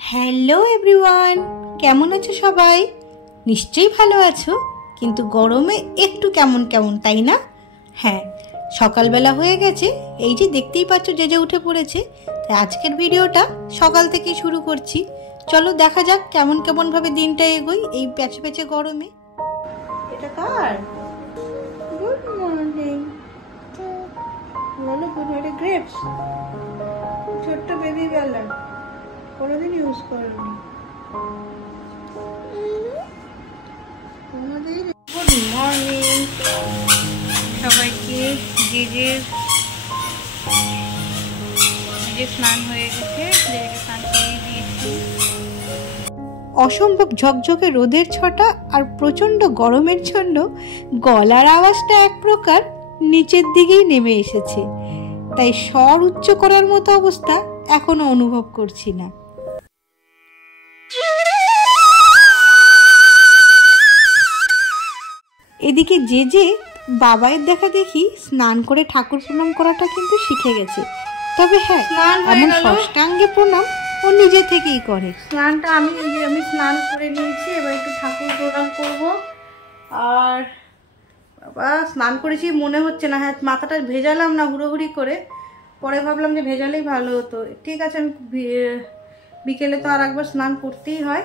Hello everyone, কেমন আছো সবাই? নিশ্চয়ই ভালো আছো, কিন্তু গরমে একটু কেমন কেমন, তাই না? হ্যাঁ, সকালবেলা হয়ে গেছে, এই যে দেখতেই পাচ্ছ যে যে উঠে পড়েছে। তাই আজকের ভিডিওটা সকাল থেকেই শুরু করছি। চলো দেখা যাক কেমন কেমন ভাবে দিনটা এগোই এই প্যাচে প্যাচে গরমে। এটা কার? Good morning. বলো গুড মর্নিং। গ্রেপস, ছোট্ট বেবি বেলা, কোনোদিন ইউজ করেনি। গুড মর্নিং সবাইকে। যে স্নান হয়ে গেছে, স্নান করে দিয়েছি। অসম্ভব ঝকঝকে রোদের ছটা আর প্রচন্ড গরমের জন্য গলার আওয়াজটা এক প্রকার নিচের দিকেই নেমে এসেছে, তাই স্বর উচ্চ করার মতো অবস্থা এখনো অনুভব করছি না। এদিকে যে বাবাইয়ের দেখা দেখি স্নান করে ঠাকুর প্রণাম করাটা কিন্তু শিখে গেছে। তবে হ্যাঁ, এমন ষষ্ঠাঙ্গে প্রণাম ও নিজে থেকেই করে। স্নানটা আমি স্নান করে নিয়েছি, এবার একটু ঠাকুর প্রণাম করব। আর বাবা স্নান করেছি মনে হচ্ছে না, হ্যাঁ মাথাটা ভেজালাম না হুড়োহুড়ি করে, পরে ভাবলাম যে ভেজালেই ভালো হতো। ঠিক আছে, আমি বিকেলে তো আর একবার স্নান করতেই হয়।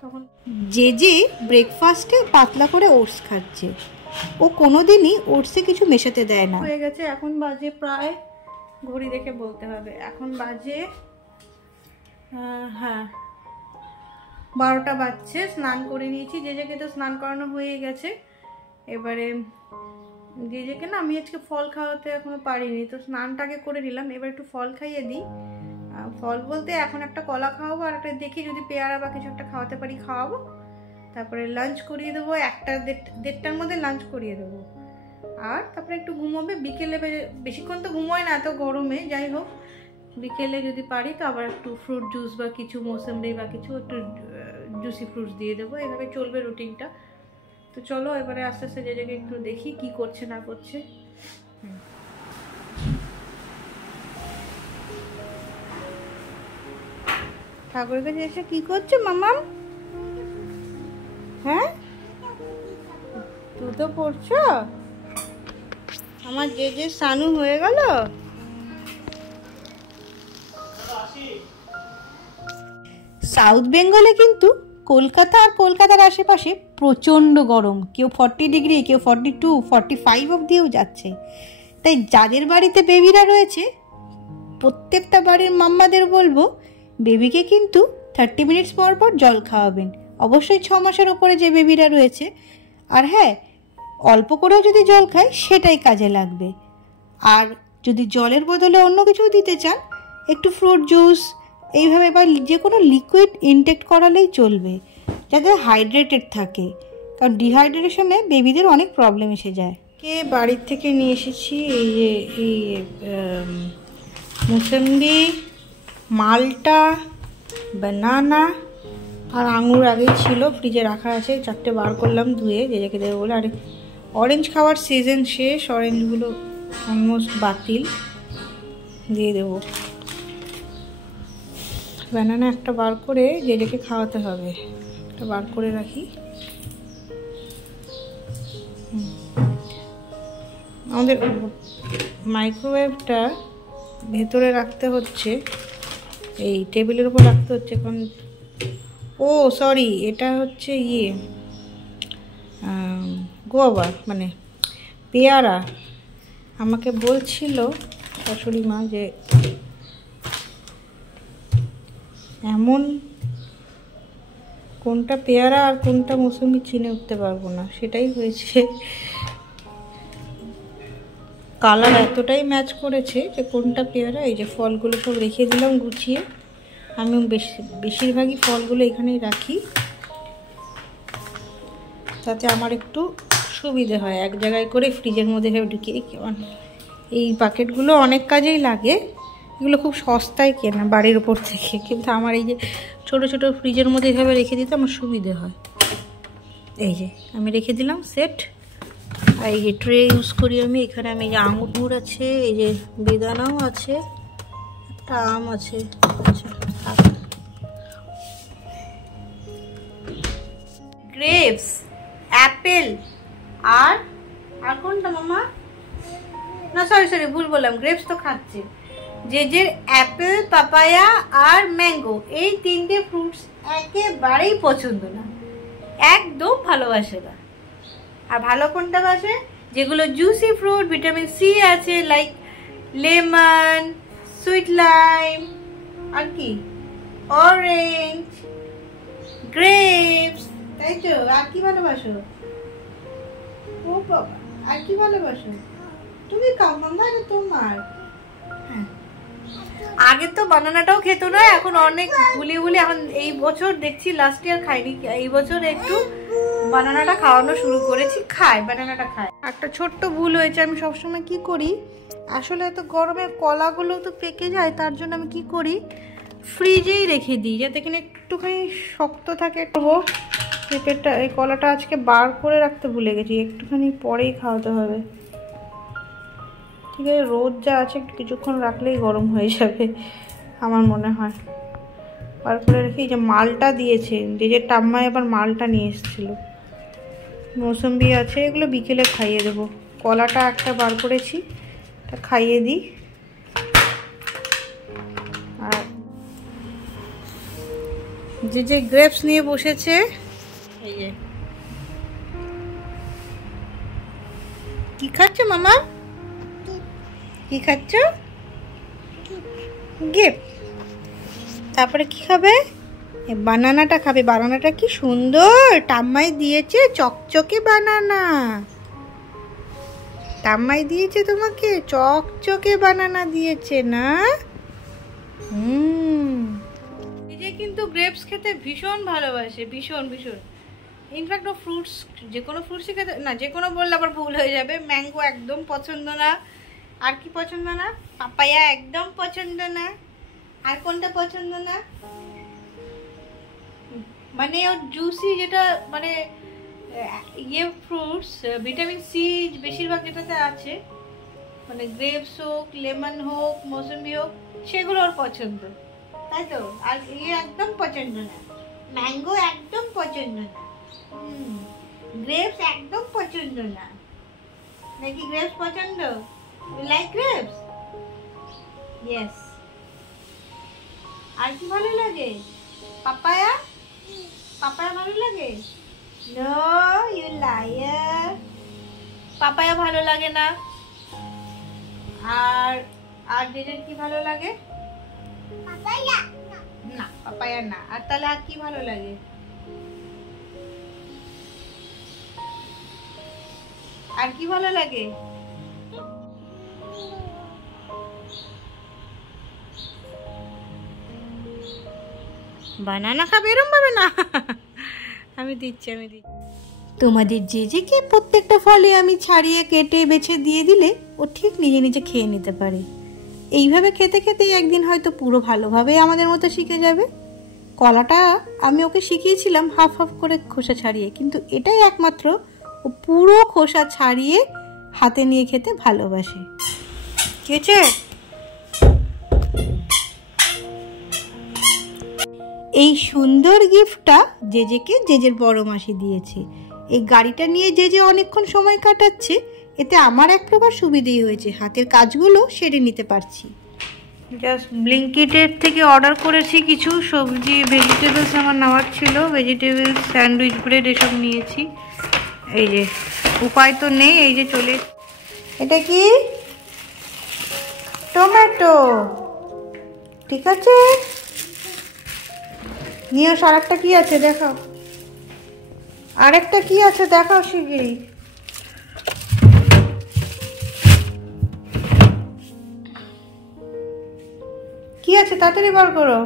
তখন যে ব্রেকফাস্টে পাতলা করে ওটস খাচ্ছে, ও কোনোদিনই ওটসে কিছু মেশাতে দেয় না। হয়ে গেছে, এখন বাজে প্রায়, ঘড়ি দেখে বলতে হবে, এখন বাজে হ্যাঁ 12টা বাজছে। স্নান করে নিয়েছি, যেকে তো স্নান করানো হয়ে গেছে। এবারে যেকে না আমি আজকে ফল খাওয়াতে এখনো পারিনি, তো স্নানটাকে করে নিলাম। এবার একটু ফল খাইয়ে দিই। ফল বলতে এখন একটা কলা খাওয়াবো, আর একটা দেখি যদি পেয়ারা বা কিছু একটা খাওয়াতে পারি খাওয়াবো। তারপরে লাঞ্চ করিয়ে দেবো, 1টা-1:30টার মধ্যে লাঞ্চ করিয়ে দেবো। আর তারপরে একটু ঘুমোবে বিকেলে, বেশিক্ষণ তো ঘুমোয় না এত গরমে। যাই হোক, বিকেলে যদি পারি তো আবার একটু ফ্রুট জুস বা কিছু মৌসুম্বি বা কিছু একটু জুসি ফ্রুটস দিয়ে দেবো। এভাবে চলবে রুটিনটা। তো চলো এবারে আস্তে আস্তে যে জায়গায় একটু দেখি কি করছে না করছে। ঠাকুরের কাছে এসে কি করছো মামাম? হ্যাঁ, তুই তো পড়ছো। আমার যে সানু হয়ে গেল। সাউথ বেঙ্গলে কিন্তু কলকাতা আর কলকাতার আশেপাশে প্রচণ্ড গরম, কেউ 40 ডিগ্রি, কেউ 42, 45 অবধিও যাচ্ছে। তাই যাদের বাড়িতে বেবিরা রয়েছে প্রত্যেকটা বাড়ির মাম্মাদের বলবো, বেবিকে কিন্তু 30 মিনিটস পর পর জল খাওয়াবেন, অবশ্যই 6 মাসের ওপরে যে বেবিরা রয়েছে। আর হ্যাঁ, অল্প করেও যদি জল খায় সেটাই কাজে লাগবে। আর যদি জলের বদলে অন্য কিছু দিতে চান, একটু ফ্রুট জুস এইভাবে বা যে কোনো লিকুইড ইনটেক করালেই চলবে, যাতে হাইড্রেটেড থাকে, কারণ ডিহাইড্রেশনে বেবিদের অনেক প্রবলেম এসে যায়। বাড়ির থেকে নিয়ে এসেছি এই মুসম্বি, মালটা, বানানা আর আঙুর আগেই ছিল, ফ্রিজে রাখা আছে। 4টে বার করলাম ধুয়ে, যে রেখে দেবো বলে। আর অরেঞ্জ খাওয়ার সিজন শেষ, অরেঞ্জগুলো অলমোস্ট বাতিল, দিয়ে দেবো। বানানা একটা বার করে যে রেখে খাওয়াতে হবে, একটা বার করে রাখি। আমাদের মাইক্রোওয়েভটা ভেতরে রাখতে হচ্ছে, এই টেবিলের উপর রাখতে হচ্ছে। এখন ও সরি, এটা হচ্ছে গোয়াবা মানে পেয়ারা। আমাকে বলছিল শাশুড়ি মা যে এমন কোনটা পেয়ারা আর কোনটা মৌসুমি চিনে উঠতে পারবো না, সেটাই হয়েছে। কালার এতটাই ম্যাচ করেছে যে কোনটা পেয়ারা। এই যে ফলগুলো সব রেখে দিলাম গুছিয়ে। আমি বেশিরভাগই ফলগুলো এখানেই রাখি, তাতে আমার একটু সুবিধে হয়, এক জায়গায় করে ফ্রিজের মধ্যে ঢুকিয়ে। কেমন এই প্যাকেটগুলো অনেক কাজেই লাগে, এগুলো খুব সস্তায় কেনা বাড়ির ওপর থেকে, কিন্তু আমার এই যে ছোট ছোট ফ্রিজের মধ্যে এভাবে রেখে দিতে আমার সুবিধে হয়। এই যে আমি রেখে দিলাম সেট। আর এই যে ট্রে ইউজ করি আমি, এখানে আমি এই যে আঙুর আছে, এই যে বেদানাও আছে, একটা আম আছে। আচ্ছা সরি ভুল বললাম, গ্রেপস তো খাচ্ছে। যে অ্যাপেল, পাপায়া আর ম্যাঙ্গো এই তিনটে ফ্রুটস একেবারেই পছন্দ না, একদম ভালোবাসে না। আর ভালো কোনটা বাসে? যেগুলো জুসি ফ্রুট, ভিটামিন সি আছে, লাইক লেমন, সুইট লাইম, আর কি অরেঞ্জ, গ্রেপস, তাই তো। আর কি ভালোবাসো? ও বাবা, আর কি ভালোবাসো? তুমি খাও মাম্মা, এটা তোমার। আগে তো বানানাটাও খেত না, এখন অনেক ভুলিয়ে ভুলিয়ে, এখন এই বছর দেখছি, লাস্ট ইয়ার খাইনি, এই বছর একটু বানানাটা খাওয়ানো শুরু করেছি, খায়, বানানাটা খায়। একটা ছোট্ট ভুল হয়েছে, আমি সবসময় কি করি, আসলে এত গরমে কলাগুলো তো পেকে যায়, তার জন্য আমি কি করি, ফ্রিজেই রেখে দিই, যাতে এখানে একটুখানি শক্ত থাকে। পেঁপেটা, এই কলাটা আজকে বার করে রাখতে ভুলে গেছি, একটুখানি পরেই খাওয়াতে হবে। ঠিক আছে, রোদ যা আছে একটু কিছুক্ষণ রাখলেই গরম হয়ে যাবে আমার মনে হয়। বার করে রেখে এই যে মালটা দিয়েছে, যে টাম্মায় আবার মালটা নিয়ে এসেছিলো, মৌসম্বি আছে, এগুলো বিকেলে খাইয়ে দেবো। কলাটা একটা বার করেছি, তা খাইয়ে দিই। আর যে গ্রেপস নিয়ে বসেছে, এই যে কি খাচ্ছ মামা? কি খাচ্ছ? গেপ। তারপরে কি খাবে? বানানাটা খাবে। বানানাটা কি সুন্দর, টাম্মাই দিয়েছে, চকচকে বানানা। টাম্মাই দিয়েছে তোমাকে, চকচকে বানানা দিয়েছে না? এই যে কিন্তু গ্রেপস খেতে ভীষণ ভালোবাসে, ভীষণ ভীষণ। ইনফ্যাক্ট ও ফ্রুটস, যে কোনো ফ্রুটসই খেতে, না যে কোনো বললে আবার ভুল হয়ে যাবে। ম্যাঙ্গো একদম পছন্দ না। আর কি পছন্দ না? পাপায়া একদম পছন্দ না। আর কোনটা পছন্দ না? মানে ওর জুসি যেটা, মানে ইয়ে ফ্রুটস, ভিটামিন সি বেশিরভাগ যেটাতে আছে, মানে গ্রেপস হোক, লেমন হোক, মৌসুমি হোক, সেগুলো ওর পছন্দ, তাই তো। আর ইয়ে একদম পছন্দ না, ম্যাঙ্গো একদম পছন্দ না, গ্রেপস একদম পছন্দ না। নাকি গ্রেপস পছন্দ? You like grapes? Yes. আর কি ভালো লাগে? পাপায়া? পাপায়া ভালো লাগে? No, you liar. পাপায়া ভালো লাগে না। আর আর জেজের কি ভালো লাগে? পাপায়া না, পাপায়া না। আর তাহলে আর কি ভালো লাগে? আর কি ভালো লাগে? বানানা খাবে এরম ভাবে না। আমি দিচ্ছি। তোমাদের জেজেকে প্রত্যেকটা ফলে আমি ছাড়িয়ে কেটে বেছে দিয়ে দিলে ও ঠিক নিজে নিজে খেয়ে নিতে পারে। এইভাবে খেতে খেতে একদিন হয়তো পুরো ভালোভাবে আমাদের মতো শিখে যাবে। কলাটা আমি ওকে শিখিয়েছিলাম হাফ হাফ করে খোসা ছাড়িয়ে, কিন্তু এটাই একমাত্র ও পুরো খোসা ছাড়িয়ে হাতে নিয়ে খেতে ভালোবাসে। কি হয়েছে? এই সুন্দর গিফটটা জেজেকে জেজের বড় মাসি দিয়েছে। এই গাড়িটা নিয়ে জেজে অনেকক্ষণ সময় কাটাচ্ছে, এতে আমার এক প্রকার সুবিধেই হয়েছে, হাতের কাজগুলো সেরে নিতে পারছি। জাস্ট ব্লিঙ্কিটের থেকে অর্ডার করেছি কিছু সবজি, ভেজিটেবলস আমার নেওয়ার ছিল, ভেজিটেবলস, স্যান্ডউইচ ব্রেড এসব নিয়েছি। এই যে উপায় তো নেই, এই যে চলে। এটা কি? টমেটো। ঠিক আছে, নিয়ে আস। আরেকটা কি আছে দেখাও, আরেকটা কি আছে দেখাও শিগগিরই। কি আছে তাড়াতাড়ি বার করো।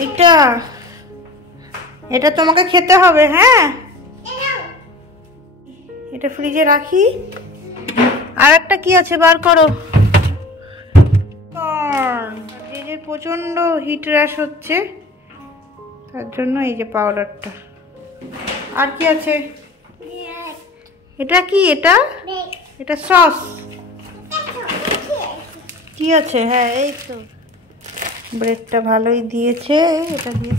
এইটা, এটা তোমাকে খেতে হবে। হ্যাঁ, এটা ফ্রিজে রাখি। আর একটা কি আছে বার করো। প্রচন্ড হিট র্যাশ হচ্ছে, তার জন্য এই যে পাউডারটা। আর কি আছে? এটা কি? এটা সস। কি আছে? হ্যাঁ এই তো, ব্রেডটা ভালোই দিয়েছে, এটা দিয়ে।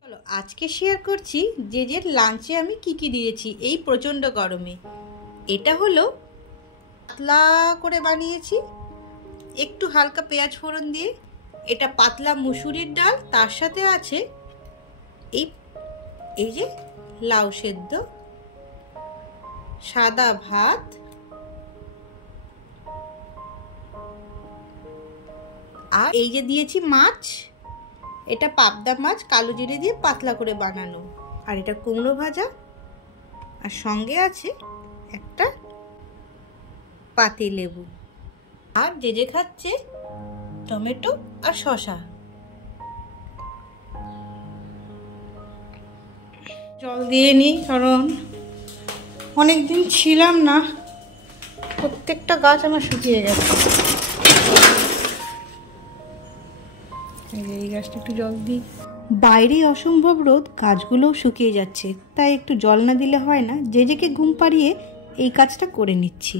চলো আজকে শেয়ার করছি যে লাঞ্চে আমি কি দিয়েছি এই প্রচণ্ড গরমে। এটা হলো পাতলা করে বানিয়েছি একটু হালকা পেঁয়াজ ফোড়ন দিয়ে। এটা পাতলা মুসুরির ডাল, তার সাথে আছে এই যে লাউ সেদ্ধ, সাদা ভাত, আর এই যে দিয়েছি মাছ। এটা পাবদা মাছ কালো জিরে দিয়ে পাতলা করে বানানো। আর এটা কুমড়ো ভাজা, আর সঙ্গে আছে একটা পাতি লেবু। আর যে খাচ্ছে টমেটো আর শসা। জল দিয়ে নিই, কারণ অনেকদিন ছিলাম না, প্রত্যেকটা গাছ আমার শুকিয়ে গেছে। এই গাছটা একটু জল দিই। বাইরে অসম্ভব রোদ, গাছগুলোও শুকিয়ে যাচ্ছে, তাই একটু জল না দিলে হয় না। যেকে ঘুম পাড়িয়ে এই কাজটা করে নিচ্ছি।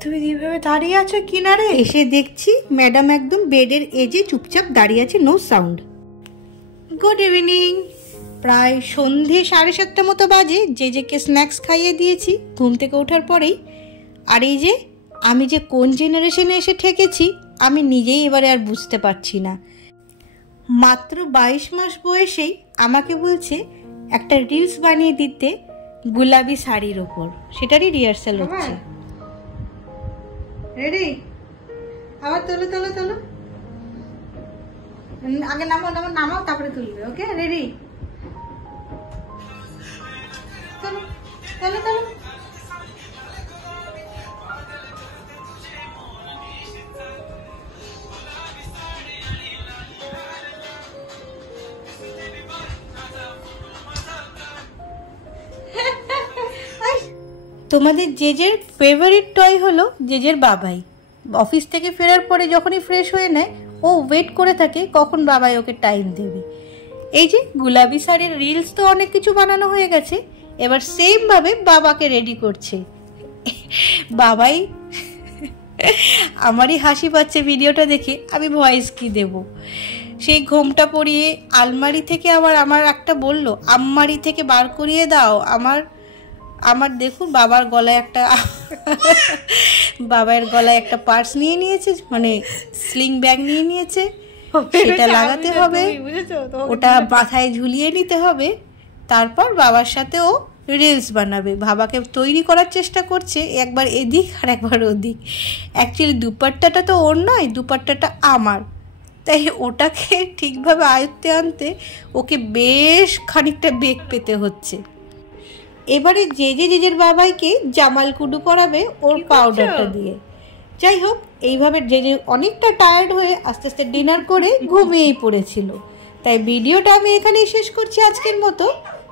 তুমি এইভাবে দাঁড়িয়ে আছো কিনারে? এসে দেখছি ম্যাডাম একদম বেডের এজে চুপচাপ দাঁড়িয়ে আছে, নো সাউন্ড। Good evening. প্রায় সন্ধে 7:30 মতো বাজে। যেকে স্ন্যাক্স খাইয়ে দিয়েছি ঘুম থেকে ওঠার পরেই। আর এই যে আমি যে কোন জেনারেশনে এসে ঠেকেছি আমি নিজেই এবারে আর বুঝতে পারছি না। মাত্র 22 মাস বয়সেই আমাকে বলছে একটা রিলস বানিয়ে দিতে গোলাপি শাড়ির ওপর, সেটারই রিহার্সাল হচ্ছে। রেডি? আবার তোলো তোলো তোলো, আগে নামাও নামাও নামাও, তারপরে তুলবে। ওকে, রেডি? তোলো তোলো তোলো। তোমাদের জেজের ফেভারিট টয় হলো জেজের বাবাই। অফিস থেকে ফেরার পরে যখনই ফ্রেশ হয়ে নেয় ও ওয়েট করে থাকে কখন বাবাই ওকে টাইম দেবে। এই যে গোলাপি শাড়ির রিলস তো অনেক কিছু বানানো হয়ে গেছে, এবার সেম ভাবে বাবাকে রেডি করছে। বাবাই আমারই হাসি পাচ্ছে ভিডিওটা দেখে, আমি ভয়েস কি দেব। সেই ঘোমটা পরিয়ে আলমারি থেকে আমার একটা বলল আম্মারি থেকে বার করিয়ে দাও আমার দেখুন বাবার গলায় একটা পার্স নিয়ে নিয়েছে, মানে স্লিং ব্যাগ নিয়ে নিয়েছে। সেটা লাগাতে হবে, ওটা মাথায় ঝুলিয়ে নিতে হবে, তারপর বাবার সাথে ও রিলস বানাবে। বাবাকে তৈরি করার চেষ্টা করছে, একবার এদিক আর একবার ওদিক। অ্যাকচুয়ালি দুপাট্টাটা তো ওর নয়, দুপাট্টাটা আমার, তাই ওটাকে ঠিকভাবে আয়ত্তে আনতে ওকে বেশ খানিকটা বেগ পেতে হচ্ছে। এবারে জেজের বাবাইকে জামাল কুডু করাবে ওর পাউডারটা দিয়ে। যাই হোক, এইভাবে জেজে অনেকটা টায়ার্ড হয়ে আস্তে আস্তে ডিনার করে ঘুমিয়েই পড়েছিল। তাই ভিডিওটা আমি এখানেই শেষ করছি আজকের মতো।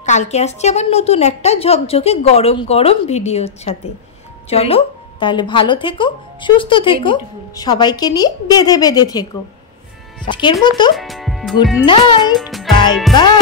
কালকে আসছি আবার নতুন একটা ঝকঝকে গরম গরম ভিডিওর সাথে। চলো তাহলে, ভালো থেকো, সুস্থ থেকো, সবাইকে নিয়ে বেঁধে থেকো। আজকের মতো গুড নাইট, বাই বাই।